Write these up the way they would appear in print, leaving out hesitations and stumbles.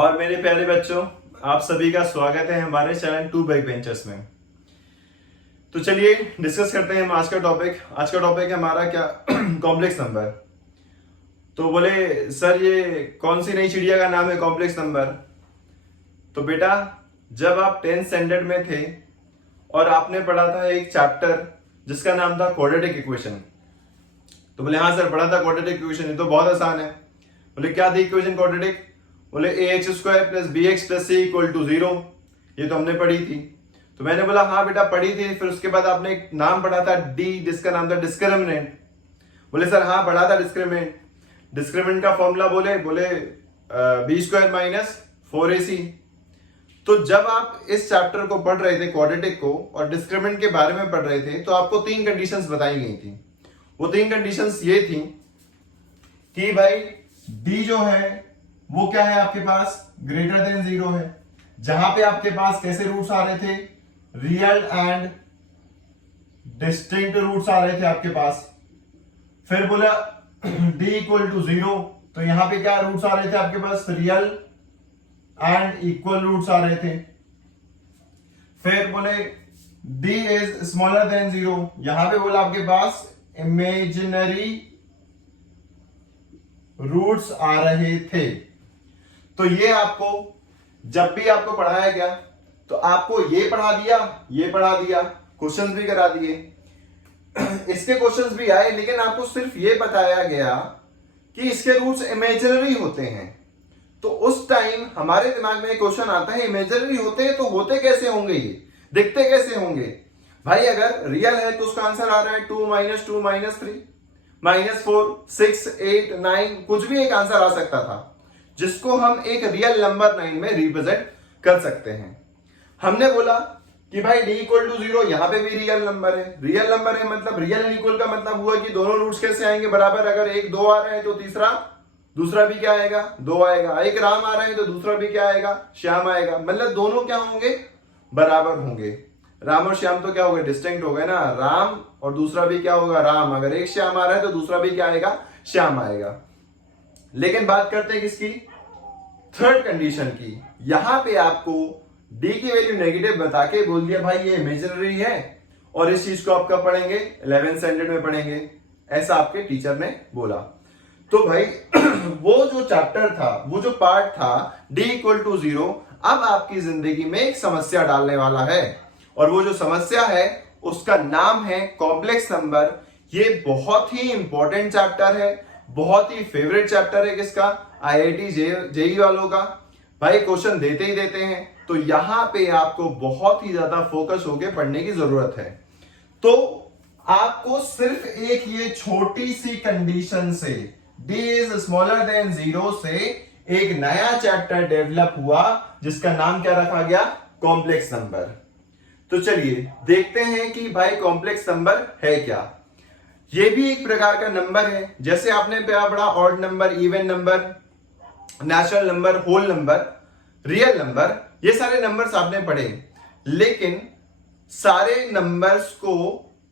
और मेरे प्यारे बच्चों, आप सभी का स्वागत है हमारे चैनल 2 बैक बेंचर्स में। तो चलिए डिस्कस करते हैं हम आज का टॉपिक। आज का टॉपिक है हमारा क्या कॉम्प्लेक्स नंबर। तो बोले सर ये कौन सी नई चिड़िया का नाम है कॉम्प्लेक्स नंबर। तो बेटा जब आप 10th स्टैंडर्ड में थे और आपने पढ़ा था एक चैप्टर जिसका नाम था क्वाड्रेटिक इक्वेशन। तो बोले हाँ सर पढ़ा था क्वाड्रेटिक इक्वेशन, ये तो बहुत आसान है। बोले क्या थी इक्वेशन क्वाड्रेटिक? बोले ax² plus bx plus c equal to 0। ये तो हमने पढ़ी थी। तो मैंने बोला हाँ बेटा पढ़ी थी। फिर उसके बाद आपने एक नाम पढ़ा था d, जिसका नाम था डिस्क्रिमिनेंट। बोले सर हाँ पढ़ा था डिस्क्रिमिनेंट। डिस्क्रिमिनेंट का फॉर्मूला बोले b² माइनस 4ac। तो जब आप इस चैप्टर को पढ़ रहे थे क्वाड्रेटिक को और डिस्क्रिमिनेंट के बारे में पढ़ रहे थे तो आपको 3 कंडीशंस बताई गई थी। वो 3 कंडीशंस ये थी कि भाई d जो है वो क्या है आपके पास ग्रेटर देन 0 है, जहां पे आपके पास कैसे रूट्स आ रहे थे, रियल एंड डिस्टिंक्ट रूट्स आ रहे थे आपके पास। फिर बोला d इक्वल टू 0, तो यहां पे क्या रूट्स आ रहे थे आपके पास, रियल एंड इक्वल रूट्स आ रहे थे। फिर बोले d इज स्मॉलर देन 0, यहां पे बोला आपके पास इमेजिनरी रूट्स आ रहे थे। तो ये आपको जब भी आपको पढ़ाया गया तो आपको ये पढ़ा दिया, क्वेश्चंस भी करा दिए, इसके क्वेश्चंस भी आए, लेकिन आपको सिर्फ ये बताया गया कि इसके रूट्स इमेजिनरी होते हैं। तो उस टाइम हमारे दिमाग में क्वेश्चन आता है इमेजिनरी होते हैं तो होते कैसे होंगे, ये दिखते कैसे होंगे? भाई अगर रियल है तो उसका आंसर आ रहा है 2 - 2 - 3 -4 6 8 9, कुछ भी एक आंसर आ सकता था जिसको हम एक रियल नंबर 9 में रिप्रेजेंट कर सकते हैं। हमने बोला कि भाई d इक्वल टू 0, यहां पे भी रियल नंबर है। रियल नंबर है मतलब रियल एंड इक्वल का मतलब हुआ कि दोनों रूट्स कैसे आएंगे बराबर। अगर एक 2 आ रहा है तो दूसरा भी क्या आएगा, 2 आएगा। एक राम आ रहा है तो दूसरा भी क्या आएगा, श्याम आएगा। मतलब दोनों क्या होंगे, बराबर होंगे। राम और श्याम तो क्या हो गए, डिस्टिंक्ट हो गए ना। राम और दूसरा भी क्या होगा, राम। अगर एक श्याम आ रहा है तो दूसरा भी क्या आएगा, श्याम आएगा। लेकिन बात करते हैं किसकी, थर्ड कंडीशन की। यहां पे आपको d की वैल्यू नेगेटिव बता के बोल दिया भाई ये इमेजिनरी है, और इस चीज को आप कब पढ़ेंगे, 11th स्टैंडर्ड में पढ़ेंगे, ऐसा आपके टीचर ने बोला। तो भाई वो जो चैप्टर था, वो जो पार्ट था d इक्वल टू 0, अब आपकी जिंदगी में एक समस्या डालने वाला है, और वो जो समस्या है उसका नाम है कॉम्प्लेक्स नंबर। ये बहुत ही इंपॉर्टेंट चैप्टर है, बहुत ही फेवरेट चैप्टर है किसका, IIT जेई वालों का। भाई क्वेश्चन देते ही देते हैं, तो यहां पे आपको बहुत ही ज्यादा फोकस होके पढ़ने की जरूरत है। तो आपको सिर्फ एक ये छोटी सी कंडीशन से, d इज स्मॉलर देन 0 से एक नया चैप्टर डेवलप हुआ जिसका नाम क्या रखा गया, कॉम्प्लेक्स नंबर। तो चलिए देखते हैं कि भाई कॉम्प्लेक्स नंबर है क्या। ये भी एक प्रकार का नंबर है, जैसे आपने पढ़ा odd number, even number, natural number, whole number, real number, ये सारे नंबर्स आपने पढ़े। लेकिन सारे नंबर्स को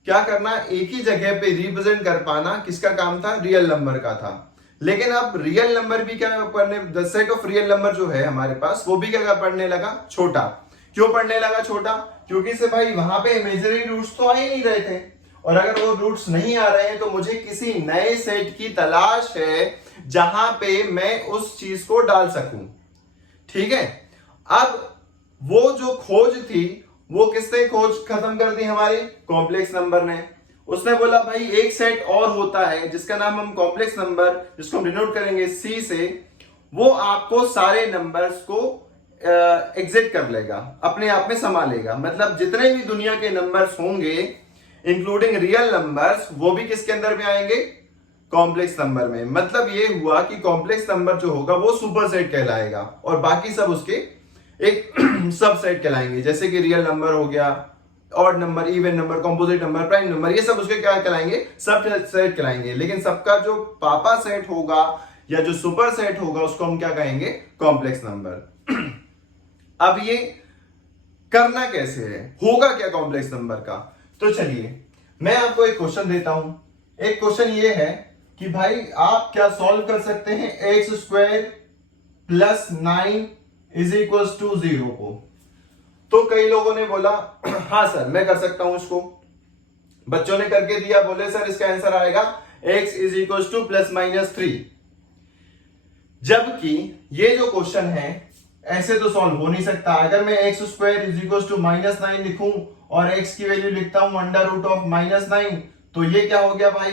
क्या करना, एक ही जगह पे रिप्रेजेंट कर पाना किसका काम था, रियल नंबर का था। लेकिन अब रियल नंबर भी क्या पढ़ने, the set of real number जो है हमारे पास, वो भी क्या पढ़ने लगा, छोटा। क्यों पढ़ने लगा छोटा? क्योंकि से भाई वहां पे इमेजिनरी रूट्स तो आ ही नहीं रहे थे, और अगर वो रूट्स नहीं आ रहे हैं तो मुझे किसी नए सेट की तलाश है जहां पे मैं उस चीज को डाल सकूं। ठीक है, अब वो जो खोज थी वो किसने खोज खत्म कर दी, हमारे कॉम्प्लेक्स नंबर ने। उसने बोला भाई एक सेट और होता है जिसका नाम हम कॉम्प्लेक्स नंबर, जिसको हम डिनोट करेंगे C से, वो आपको सारे नंबर्स को एग्जिट कर लेगा, अपने आप में समा लेगा। मतलब जितने भी दुनिया के नंबर्स होंगे इंक्लूडिंग रियल नंबर्स, वो भी किसके अंदर में आएंगे, कॉम्प्लेक्स नंबर में। मतलब ये हुआ कि कॉम्प्लेक्स नंबर जो होगा वो सुपर सेट कहलाएगा, और बाकी सब उसके एक सब सेट कहलाएंगे। जैसे कि रियल नंबर हो गया, odd number, even number, composite number, prime number, ये सब उसके क्या कहलाएंगे, सब सेट कहलाएंगे। लेकिन सबका जो पापा सेट होगा या जो सुपर सेट होगा उसको हम क्या कहेंगे, कॉम्प्लेक्स नंबर। अब ये करना कैसे है, होगा क्या कॉम्प्लेक्स नंबर का? तो चलिए मैं आपको एक क्वेश्चन देता हूं। एक क्वेश्चन ये है कि भाई आप क्या सॉल्व कर सकते हैं, x² plus 9 is equal to 0 को। तो कई लोगों ने बोला हाँ सर मैं कर सकता हूं इसको, बच्चों ने करके दिया, बोले सर इसका आंसर आएगा x is equal two plus minus 3। जबकि ये जो क्वेश्चन है ऐसे तो सॉल्व हो नहीं सकता। अगर मैं x square is equal to minus 9 लिखूं और x की वैल्यू लिखता हूं अंडर रूट ऑफ माइनस 9, तो ये क्या हो गया भाई,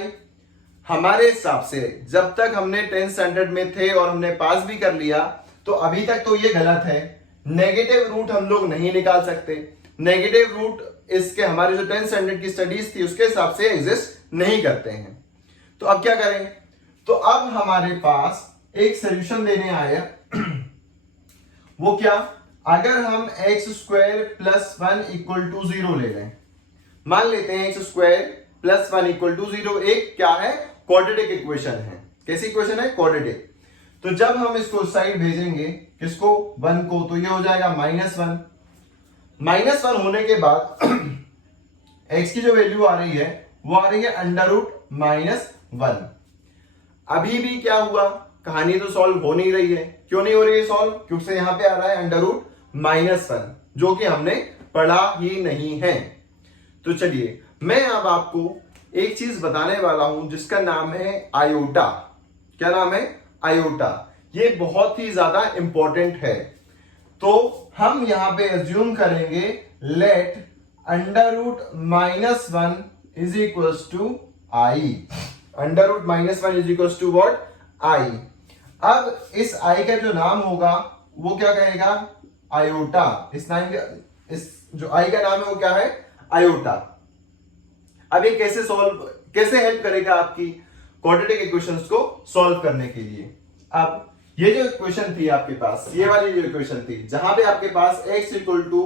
हमारे हिसाब से जब तक हमने 10th स्टैंडर्ड में थे और हमने पास भी कर लिया तो अभी तक तो ये गलत है। नेगेटिव रूट हम लोग नहीं निकाल सकते, नेगेटिव रूट इसके हमारे जो 10th स्टैंडर्ड की स्टडीज थी उसके हिसाब से एग्जिस्ट नहीं करते हैं। तो अब क्या करें, तो अब हमारे पास एक सोल्यूशन देने आया वो क्या, अगर हम x square plus 1 equal to 0 ले लें, मान लेते हैं x square plus 1 equal to 0 एक क्या है, क्वाड्रेटिक इक्वेशन है। कैसी इक्वेशन है, क्वाड्रेटिक। तो जब हम इसको साइड भेजेंगे किसको, 1 को, तो ये हो जाएगा -1। -1 होने के बाद x की जो वैल्यू आ रही है वो आ रही है अंडर रूट -1। अभी भी क्या हुआ, कहानी तो सॉल्व हो नहीं रही है। क्यों नहीं हो रही है सॉल्व, क्योंकि यहाँ पे आ रहा है अंडर रूट -1 जो कि हमने पढ़ा ही नहीं है। तो चलिए मैं अब आपको एक चीज बताने वाला हूं जिसका नाम है आयोटा। क्या नाम है, आयोटा। ये बहुत ही ज्यादा इंपॉर्टेंट है। तो हम यहां पे अज्यूम करेंगे let under root -1 is equal to i. Under root -1 is equal to what, i. अब इस आई का जो नाम होगा वो क्या कहेगा, आयोटा। इस जो आई का नाम है वो क्या है, आयोटा। अब ये कैसे हेल्प करेगा आपकी क्वाड्रेटिक इक्वेशंस को सॉल्व करने के लिए। अब ये जो इक्वेशन थी आपके पास, ये वाली जो इक्वेशन थी जहां पे आपके पास x equal to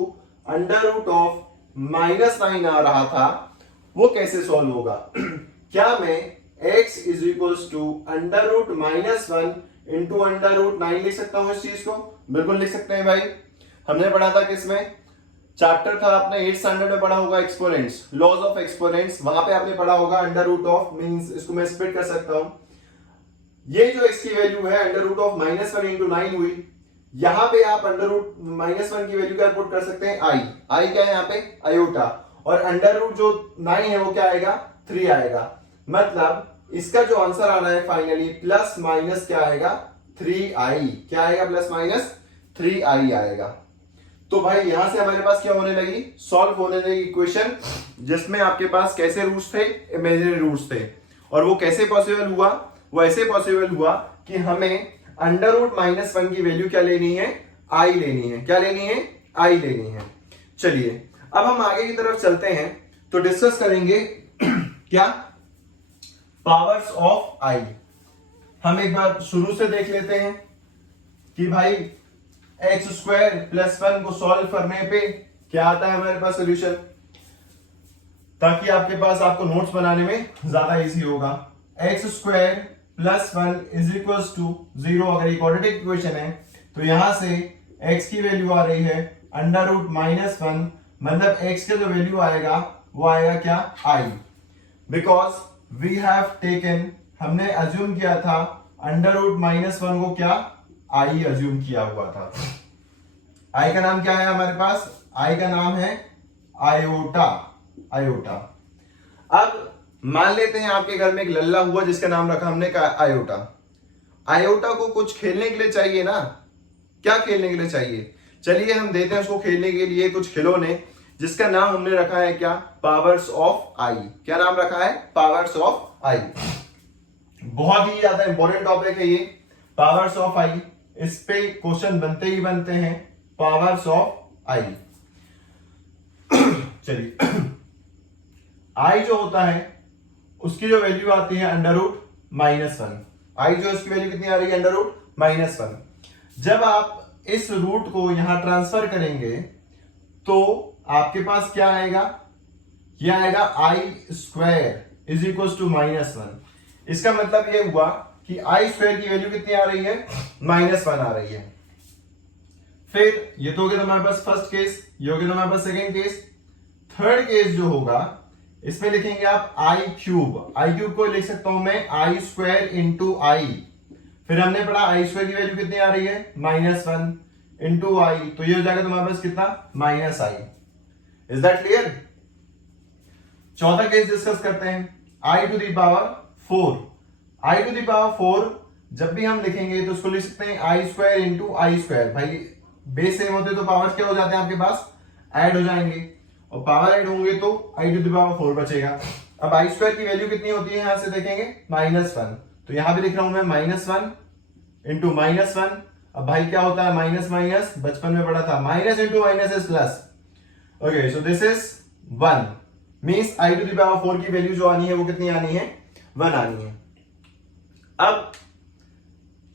under root of -9 आ रहा था, वो कैसे सॉल्व होगा क्या मैं x is equal to under root -1 into under root 9 लिख सकता हूं इस चीज को? बिल्कुल लिख सकते हैं भाई। हमने पढ़ा था किसमें, चैप्टर था आपने 8th स्टैंडर्ड में पढ़ा होगा एक्सपोनेंट्स, लॉज ऑफ एक्सपोनेंट्स, वहां पे आपने पढ़ा होगा अंडर रूट ऑफ मींस, इसको मैं स्प्लिट कर सकता हूं। ये जो इसकी वैल्यू है अंडर रूट ऑफ -1 इंटू 9 हुई, यहां पे आप अंडर रूट -1 की वैल्यू क्या पुट कर सकते हैं, आई। आई क्या है यहाँ पे, आयोटा। और अंडर रूट जो 9 है वो क्या आएगा, 3 आएगा। मतलब इसका जो आंसर आना है फाइनली प्लस माइनस क्या आएगा, 3i। क्या आएगा, प्लस माइनस 3i आएगा। तो भाई यहां से हमारे पास क्या होने लगी, सॉल्व होने लगी इक्वेशन जिसमें आपके पास कैसे रूट्स थे, इमेजिनरी रूट्स थे। और वो कैसे पॉसिबल हुआ, वो ऐसे पॉसिबल हुआ कि हमें अंडर रूट -1 की वैल्यू क्या लेनी है, आई लेनी है। क्या लेनी है, आई लेनी है। चलिए अब हम आगे की तरफ चलते हैं तो डिस्कस करेंगे क्या, पावर्स ऑफ आई। हम एक बार शुरू से देख लेते हैं कि भाई एक्स स्क्वायर प्लस 1 को सॉल्व करने पे क्या आता है हमारे पास सोल्यूशन, ताकि आपके पास आपको नोट्स बनाने में ज्यादा इजी होगा। X square plus 1 is equal to 0। अगर ये क्वाड्रेटिक इक्वेशन है तो यहां से x की वैल्यू आ रही है अंडर रूट -1, मतलब x का जो वैल्यू आएगा वो आएगा क्या, i। Because we have taken, हमने अज्यूम किया था अंडर रूट -1 को क्या, आई अज्यूम किया हुआ था। आई का नाम क्या है हमारे पास, आई का नाम है आयोटा। आयोटा। अब मान लेते हैं आपके घर में एक लल्ला हुआ जिसका नाम रखा हमने आयोटा। आयोटा को कुछ खेलने के लिए चाहिए ना, क्या खेलने के लिए चाहिए, चलिए हम देते हैं उसको खेलने के लिए कुछ खिलौने जिसका नाम हमने रखा है क्या, पावर्स ऑफ आई। क्या नाम रखा है, पावर्स ऑफ आई। बहुत ही ज्यादा इंपॉर्टेंट टॉपिक है ये, पावर्स ऑफ आई। इस पे क्वेश्चन बनते ही बनते हैं, पावर्स ऑफ आई। चलिए आई जो होता है उसकी जो वैल्यू आती है अंडर रूट -1। आई जो उसकी वैल्यू कितनी आ रही है, अंडर रूट -1। जब आप इस रूट को यहां ट्रांसफर करेंगे तो आपके पास क्या आएगा, यह आएगा आई स्क्वायर इज इक्वल टू -1। इसका मतलब यह हुआ कि आई स्क्वायर की वैल्यू कितनी आ रही है, -1 आ रही है। फिर ये तो हो गया हमारे पास फर्स्ट केस, ये हो गया हमारे पास सेकेंड केस। थर्ड केस जो होगा इसमें लिखेंगे आप आई क्यूब। आई क्यूब को लिख सकता हूं मैं आई स्क्वायर इंटू आई। फिर हमने पढ़ा आई स्क्वायर की वैल्यू कितनी आ रही है, -1 इंटू आई, तो ये हो जाएगा तुम्हारे पास कितना, -i। Is that clear? चौथा केस डिस्कस करते हैं, i to the power 4। I to the power 4 जब भी हम लिखेंगे तो उसको लिख सकते हैं आई स्क्वायर इंटू आई स्क्वायर। भाई बेस सेम होते तो पावर्स क्या हो जाते हैं आपके पास, ऐड हो जाएंगे, और पावर ऐड होंगे तो आई टू दी पावर 4 बचेगा। अब आई स्क्वायर की वैल्यू कितनी होती है यहां से देखेंगे, -1, तो यहां भी लिख रहा हूं मैं -1 इंटू -1। अब भाई क्या होता है, माइनस माइनस, बचपन में पढ़ा था, minus into minus is plus. Okay, so this is 1, means i to the power 4 की वैल्यू जो आनी है वो कितनी आनी है, 1 आनी है। अब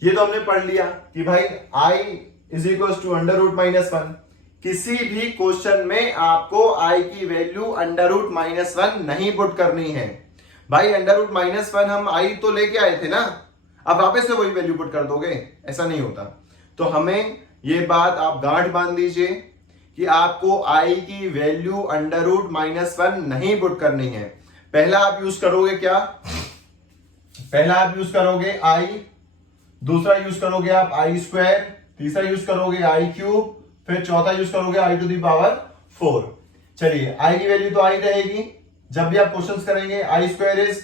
ये तो हमने पढ़ लिया कि भाई i इज इक्वल टू √-1। किसी भी क्वेश्चन में आपको i की वैल्यू √-1 नहीं पुट करनी है। भाई √-1 हम i तो लेके आए थे ना, अब वापस से वही वैल्यू पुट कर दोगे, ऐसा नहीं होता। तो हमें ये बात आप गांठ बांध दीजिए कि आपको i की वैल्यू √-1 नहीं पुट करनी है। पहला आप यूज करोगे क्या, पहला आप यूज करोगे i, दूसरा यूज करोगे आप आई स्क्वायर, तीसरा यूज करोगे आई क्यूब, फिर चौथा यूज करोगे आई टू दी पावर 4। चलिए आई की वैल्यू तो आई रहेगी, जब भी आप क्वेश्चंस करेंगे i square is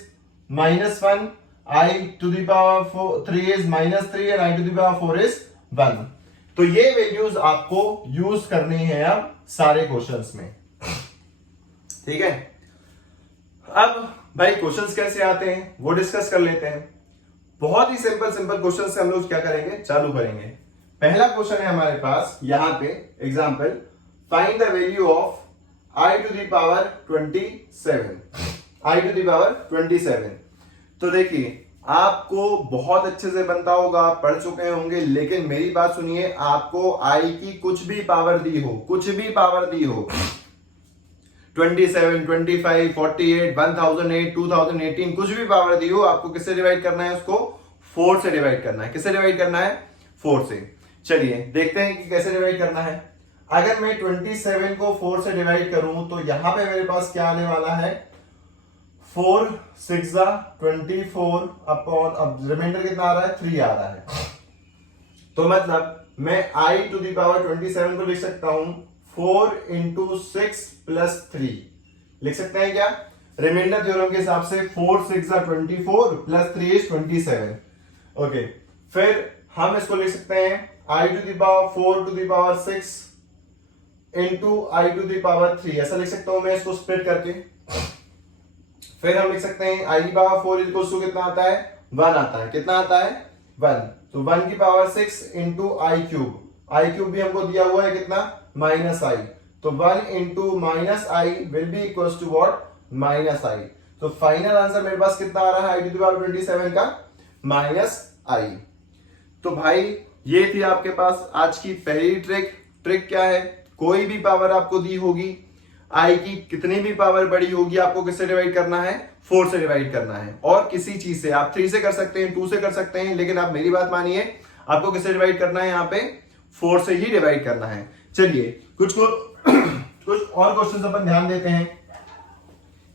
-1, i to the power 3 is -3 and i to the power 4 is 1। तो ये वैल्यूज आपको यूज करनी है अब सारे क्वेश्चंस में, ठीक है। अब भाई क्वेश्चंस कैसे आते हैं वो डिस्कस कर लेते हैं। बहुत ही सिंपल क्वेश्चन से हम लोग क्या करेंगे, चालू करेंगे। पहला क्वेश्चन है हमारे पास यहां पे, example, find the value of i to the power 27, i to the power 27। तो देखिए आपको बहुत अच्छे से बनता होगा, आप पढ़ चुके होंगे, लेकिन मेरी बात सुनिए, आपको आई की कुछ भी पावर दी हो, कुछ भी पावर दी हो, 27, 25, 48, 1008, 2018, कुछ भी पावर दी हो, आपको किससे डिवाइड करना है, उसको 4 से डिवाइड करना है। किससे डिवाइड करना है, 4 से। चलिए देखते हैं कि कैसे डिवाइड करना है। अगर मैं 27 को 4 से डिवाइड करूं तो यहां पे मेरे पास क्या आने वाला है, 4 6 24 अपॉन, अब रिमाइंडर कितना आ रहा है, 3 आ रहा है। तो मतलब मैं आई टू दी पावर 27 को लिख सकता हूं 4 इंटू 6 प्लस 3, लिख सकते हैं क्या, रिमाइंडर थ्योरम के हिसाब से 4 6 24 प्लस 3 इज 27। ओके, फिर हम इसको लिख सकते हैं i to the power 4 to the power 6 into i to the power 3, ऐसा लिख सकता हूं मैं इसको स्प्लिट करके। फिर हम लिख सकते हैं आई की पावर 4 इक्वल टू कितना आता है, 1 आता है। कितना आता है, 1। तो 1 की power 6 into i cube, i cube भी हमको दिया हुआ है कितना, -i, तो 1 इंटू -i will be equal to what, -i। तो फाइनल आंसर मेरे पास कितना आ रहा है, आई टू द पावर 27 का -i। तो भाई ये थी आपके पास आज की पहली ट्रिक। ट्रिक क्या है, कोई भी पावर आपको दी होगी, आई की कितनी भी पावर बड़ी होगी, आपको किससे डिवाइड करना है, 4 से डिवाइड करना है। और किसी चीज से, आप 3 से कर सकते हैं, 2 से कर सकते हैं, लेकिन आप मेरी बात मानिए, आपको किससे डिवाइड करना है, यहाँ पे 4 से ही डिवाइड करना है। चलिए कुछ और क्वेश्चंस अपन ध्यान देते हैं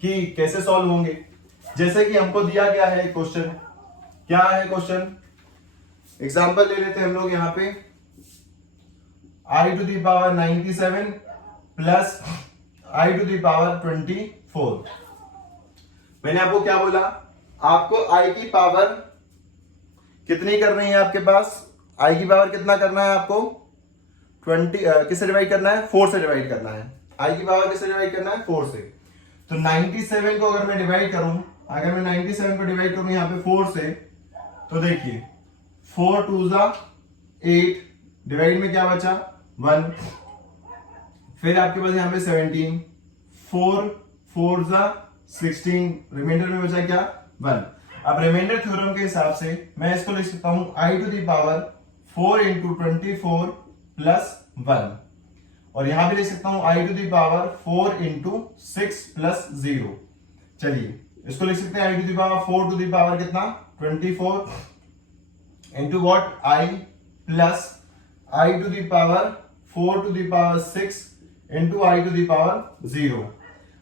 कि कैसे सॉल्व होंगे। जैसे कि हमको दिया गया है क्वेश्चन, क्या है क्वेश्चन, एग्जांपल ले लेते हैं हम लोग यहाँ पे, i to the power 97 plus i to the power 24। मैंने आपको क्या बोला, आपको आई की पावर कितनी करनी है, आपके पास आई की पावर कितना करना है आपको, 20 किससे डिवाइड करना है, 4 से डिवाइड करना है। आई की पावर किससे डिवाइड करना है, 4 से। तो 97 को अगर मैं डिवाइड करूं, अगर मैं 97 को डिवाइड करूं यहाँ पे 4 से, तो देखिए 4 2 8, डिवाइड में क्या बचा, 1। फिर आपके पास यहाँ पे 17, 4 4 16, रिमाइंडर में बचा क्या, 1। अब रिमाइंडर थ्योरम के हिसाब से मैं इसको लिख सकता हूं i to the power 4 into 24 plus 1, और यहां भी लिख सकता हूं i to the power 4 into 6 plus 0। चलिए इसको लिख सकते हैं i to the power 4 to the power कितना, 24 into what, i plus i to the power 4 to the power 6 into i to the power 0।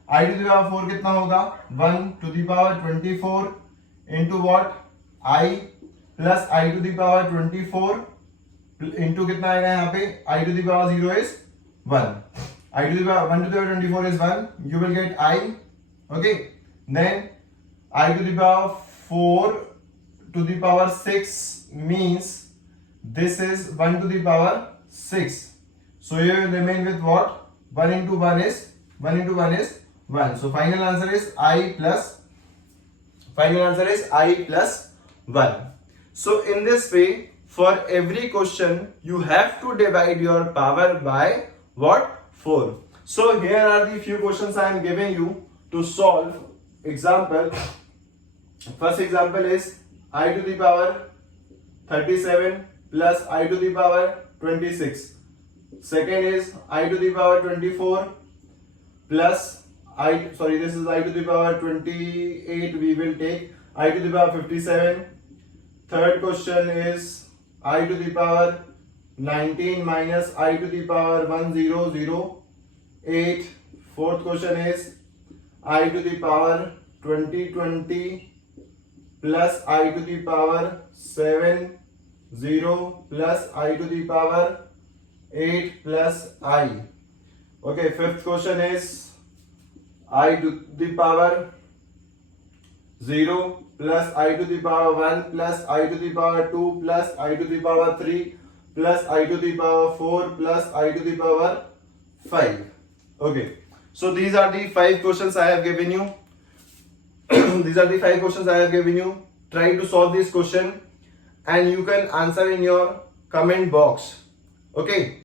I to the power 4 कितना होगा, 1 to the power 24 into what, i plus i to the power 24 into कितना आएगा यहाँ पे, i to the power 0 is 1, i to the power 1 to the power 24 is 1, you will get I, okay, then I to the power 4 to the power 6 means this is 1 to the power 6, so you will remain with what, 1 into 1 is 1, so final answer is I plus 1. So in this way, for every question you have to divide your power by what, 4. So here are the few questions I am giving you to solve. Example, first example is I to the power 37 plus I to the power 26. Second is I to the power 24 plus this is I to the power 28, we will take I to the power 57. Third question is I to the power 19 minus I to the power 1008. Fourth question is I to the power 20 plus I to the power 70 plus I to the power 8 plus I. Okay, fifth question is I to the power 0 plus I to the power 1 plus I to the power 2 plus I to the power 3 plus I to the power 4 plus I to the power 5. Okay, so these are the 5 questions I have given you. These are the 5 questions I have given you. Try to solve this question and you can answer in your comment box. Okay.